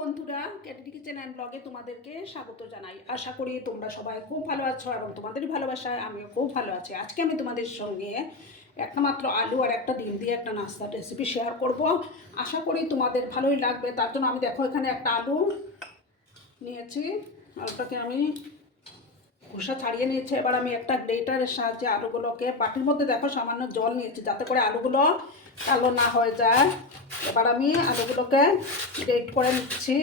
বন্ধুরা ক্যাটেটি kitchen and ব্লগে তোমাদেরকে স্বাগত জানাই। আশা করি তোমরা সবাই খুব ভালো আছো এবং তোমাদের ভালোবাসায় আমিও খুব ভালো আছি। আজকে আমি তোমাদের সঙ্গে একটা মাত্র আলু আর একটা ডিম দিয়ে একটা নাস্তার রেসিপি শেয়ার করব। আশা করি তোমাদের ভালোই লাগবে। তার জন্য আমি দেখো এখানে একটা আলু নিয়েছি। আলুটাকে আমি খোসা ছাড়িয়ে নিয়েছি। এবার আমি একটা গ্রেটারের সাহায্যে আলুগুলোকে পাটির মধ্যে দেখো সামান্য জল নিয়েছি। যাতে করে আলুগুলো কালো না হয়ে যায়। এবার আমি আলুগুলোকে গ্রেট করে নিচ্ছি।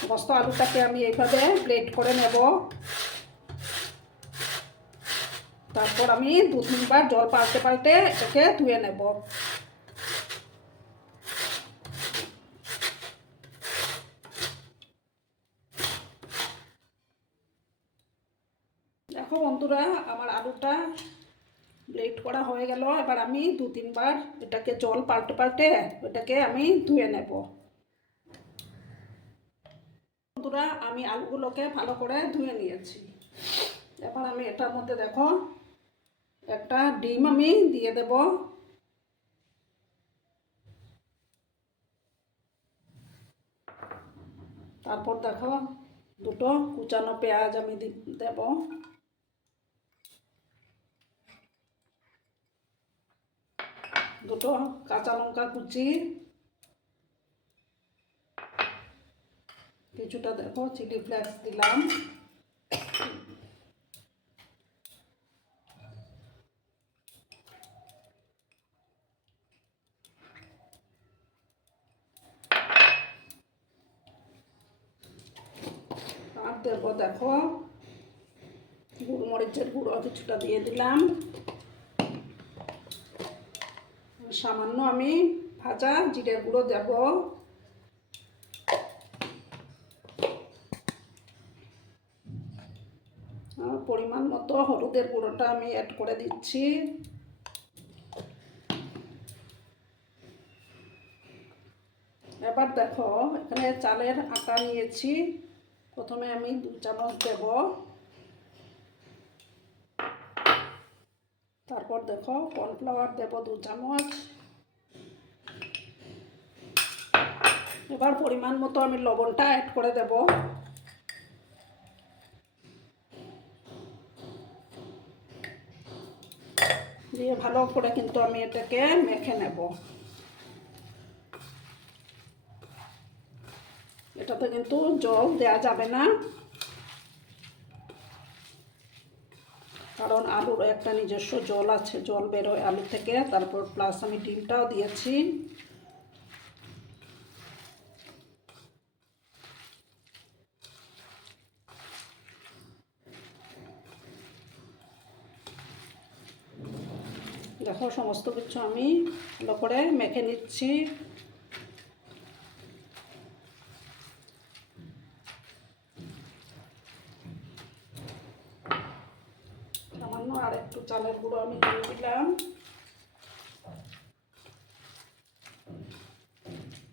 সমস্ত আলুটাকে আমি এইভাবে গ্রেট করে নেব। তারপর আমি দু তিনবার জল পাল্টে পাল্টে এটাকে ধুয়ে নেব। দেখো বন্ধুরা, আমার আলুটা ব্লেড করা হয়ে গেল। এবার আমি দু তিনবার এটাকে জল পাল্টে পাল্টে এটাকে আমি ধুয়ে নেব। বন্ধুরা, আমি আলুগুলোকে ভালো করে ধুয়ে নিয়েছি। এবার আমি এটার মধ্যে দেখো, একটা ডিম আমি দিয়ে দেব। তারপর দেখো, দুটো কুচানো পেঁয়াজ আমি দেব। দুটো কাঁচা লঙ্কা কুচি। কিছুটা দেখো, চিলি ফ্লেক্স দিলাম। আর দেবো দেখো, গুড়মরিচের গুঁড়ো কিছুটা দিয়ে দিলাম। সামান্য আমি ভাজা জিরের গুঁড়ো দেব। পরিমাণ মতো হলুদের গুঁড়োটা আমি অ্যাড করে দিচ্ছি। এবার দেখো, এখানে চালের আটা নিয়েছি। প্রথমে আমি দু চামচ দেব তারপর দেখো, কর্নফ্লাওয়ার দেব দু চামচ। এবার পরিমাণ মতো আমি লবণটা অ্যাড করে দেব। দিয়ে ভালো করে কিন্তু আমি এটাকে মেখে নেব। এটাতে কিন্তু জল দেয়া যাবে না। কারণ আলুর একটা নিজস্ব জল আছে, জল বেরোয় আলু থেকে। তারপর প্লাস আমি ডিমটাও দিয়েছি। দেখো, সমস্ত কিছু আমি ভালো করে মেখে নিচ্ছি সামান্য আর একটু চালের আমি দিয়ে দিলাম।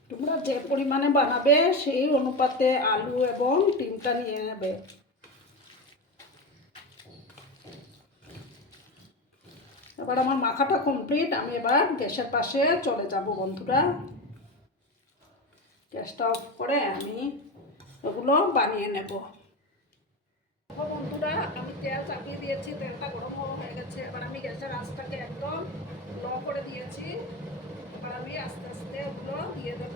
তোমরা যে পরিমাণে বানাবে সেই অনুপাতে আলু এবং ডিমটা নিয়ে নেবে। এবার আমার মাখাটা কমপ্লিট, আমি এবার গ্যাসের পাশে চলে যাব বন্ধুরা। গ্যাসটা অফ করে আমি ওগুলো বানিয়ে নেব। তেল চাপিয়ে দিয়েছি, তেলটা গরম হওয়া হয়ে গেছে। এবার আমি গ্যাসের আঁচটাকে একদম ল করে দিয়েছি। এবার আমি আস্তে আস্তে ওগুলো দিয়ে দেব।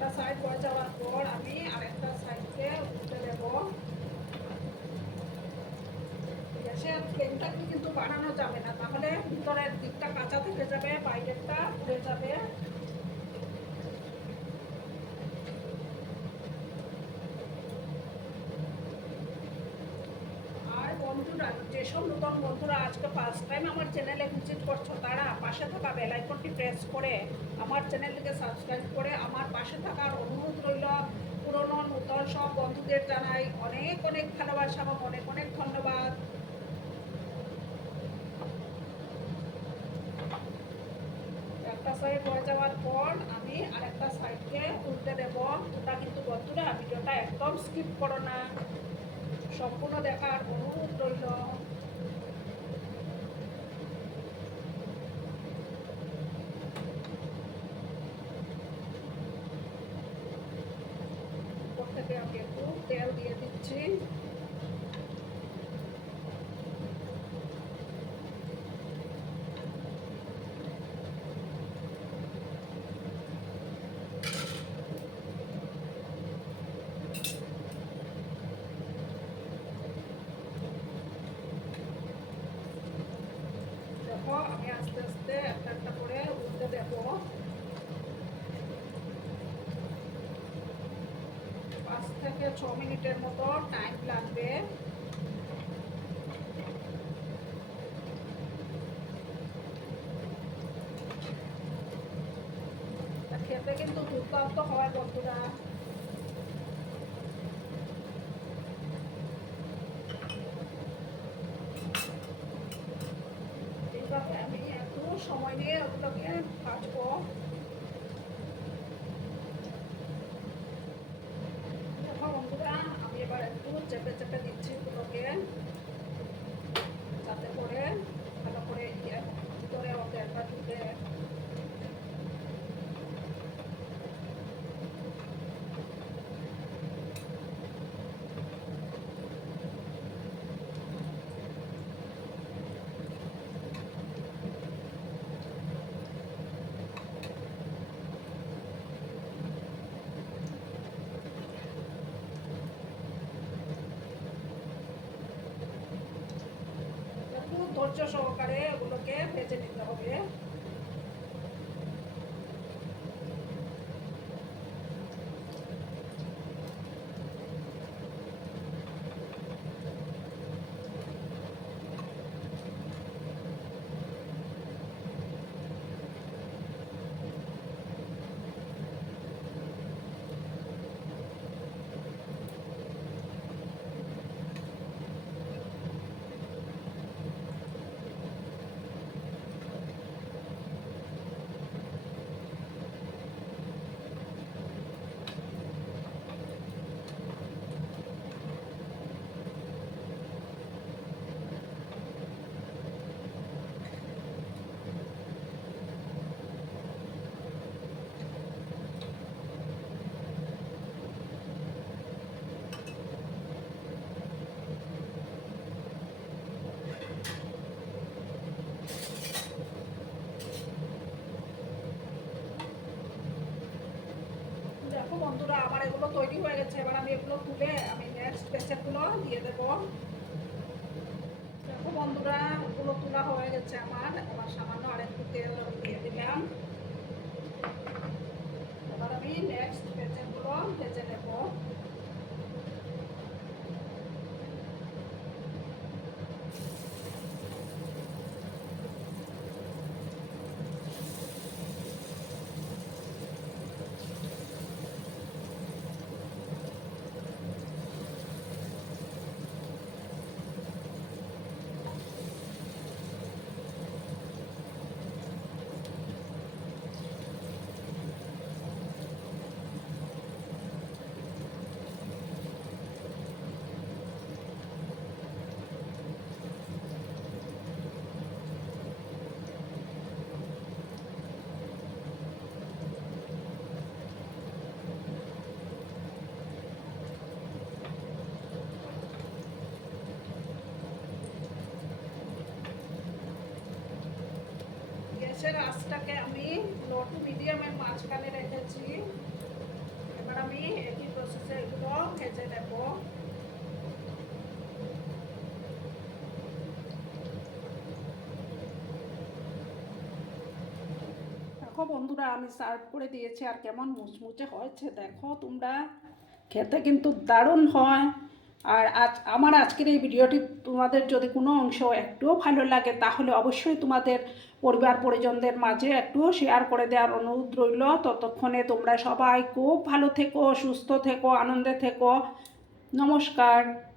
একটা সাইড হয়ে যাওয়ার পর আমি আরেকটা সাইডকে উল্টে দেব। গ্যাসের ফ্লেমটাকে কিন্তু বাড়ানো যাবে না, তাহলে ভিতরের দিকটা কাঁচা থেকে যাবে, বাইরেরটা পুড়ে যাবে। যেসব নতুন বন্ধুরা আজকে ফার্স্ট টাইম আমার চ্যানেলে ভিজিট করছ, তারা পাশে থাকা বেল আইকনটি প্রেস করে আমার চ্যানেলটিকে সাবস্ক্রাইব করে আমার পাশে থাকার অনুরোধ রইল। পুরনো, নূতন সব বন্ধুদের জানাই অনেক অনেক ভালোবাসা এবং অনেক অনেক ধন্যবাদ। একটা সাইড হয়ে যাওয়ার পর আমি আরেকটা সাইডকে উল্টে দেব। ওটা কিন্তু বন্ধুরা ভিডিওটা একদম স্কিপ করো না। সম্পূর্ণ দেখার অনুরোধ রইল। আমি একটু তেল দিয়ে দিচ্ছি। দেখো আমি আস্তে আস্তে একটা একটা করে উল্টে দেবো পাঁচ থেকে ছ মিনিটের মতো টাইম লাগবে খেতে কিন্তু দুর্দান্ত হয় বন্ধুরা এইভাবে আমি একটু সময় নিয়ে ওগুলোকে ভাজবো দেখো বন্ধুরা আমি এবার একটু চেপে চেপে দিচ্ছি ওগুলোকে যাতে করে ভালো করে ইয়ে ভিতরে তেলটা ঢুকে একটু ধৈর্য সহকারে ওগুলোকে ভেজে নিতে হবে দেখো বন্ধুরা আমার এগুলো তৈরি হয়ে গেছে। এবার আমি এগুলো তুলে আমি নেক্সট পেঁচেগুলো দিয়ে দেবো। দেখো বন্ধুরা ওগুলো তোলা হয়ে গেছে আমার। এবার সামান্য আরেকটু তেল মাংসের আঁচটাকে আমি লো টু মিডিয়ামের মাঝখানে রেখেছি। এবার আমি একই প্রসেসে এগুলো ভেজে নেব। দেখো বন্ধুরা, আমি সার্ভ করে দিয়েছি, আর কেমন মুচমুচে হয়েছে দেখো তোমরা। খেতে কিন্তু দারুণ হয়। আর আজ, আমার আজকের এই ভিডিওটি তোমাদের যদি কোনো অংশ একটুও ভালো লাগে, তাহলে অবশ্যই তোমাদের পরিবার পরিজনদের মাঝে একটু শেয়ার করে দেওয়ার অনুরোধ রইল। ততক্ষণে তোমরা সবাই খুব ভালো থেকো, সুস্থ থেকো, আনন্দে থেকো। নমস্কার।